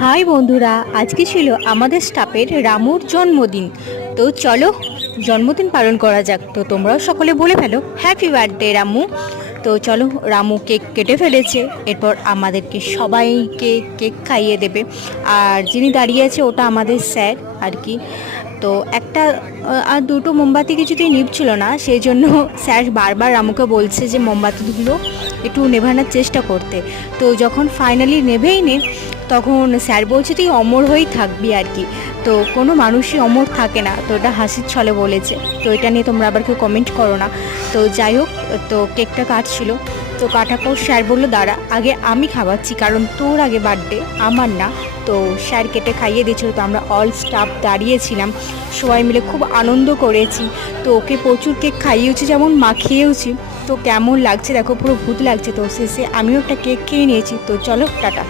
High বন্ধুরা, আজকে ছিল আমাদের স্টাফের রামুর জন্মদিন। তো চলো জন্মদিন পালন করা যাক। তো তোমরাও সকলে বলে ফেলো হ্যাপি বার্থডে রামু। তো চলো, রামু কেক কেটে ফেলেছে, এরপর আমাদেরকে সবাইকে কেক খাইয়ে দেবে। আর যিনি দাঁড়িয়ে আছে ওটা আমাদের স্যার আর কি। তো একটা আর দুটো মোমবাতি কিছুতেই নিভছিল না, সেই জন্য স্যার বারবার রামুকে বলছে যে মোমবাতিগুলো একটু নেভানোর চেষ্টা করতে। তো যখন ফাইনালি নেভেই নে, তখন স্যার বলছে তুই অমর হয়েই থাকবি আর কি। তো কোনো মানুষই অমর থাকে না, তো এটা হাসির ছলে বলেছে। তো এটা নিয়ে তোমরা আবার কেউ কমেন্ট করো না। তো যাই হোক, তো কেকটা কাটছিল। তো কাটার পর স্যার বললো দাঁড়া, আগে আমি খাওয়াচ্ছি, কারণ তোর আগে বার্থডে, আমার না। তো স্যার কেটে খাইয়ে দিয়েছিল। তো আমরা অল স্টাফ দাঁড়িয়েছিলাম, সবাই মিলে খুব আনন্দ করেছি। তো ওকে প্রচুর কেক খাইয়েওছি, যেমন মাখিয়েওছি। তো কেমন লাগছে দেখো, পুরো ভূত লাগছে। তো শেষে আমিও একটা কেক খেয়ে নিয়েছি। তো চলো টাটা।